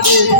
Ram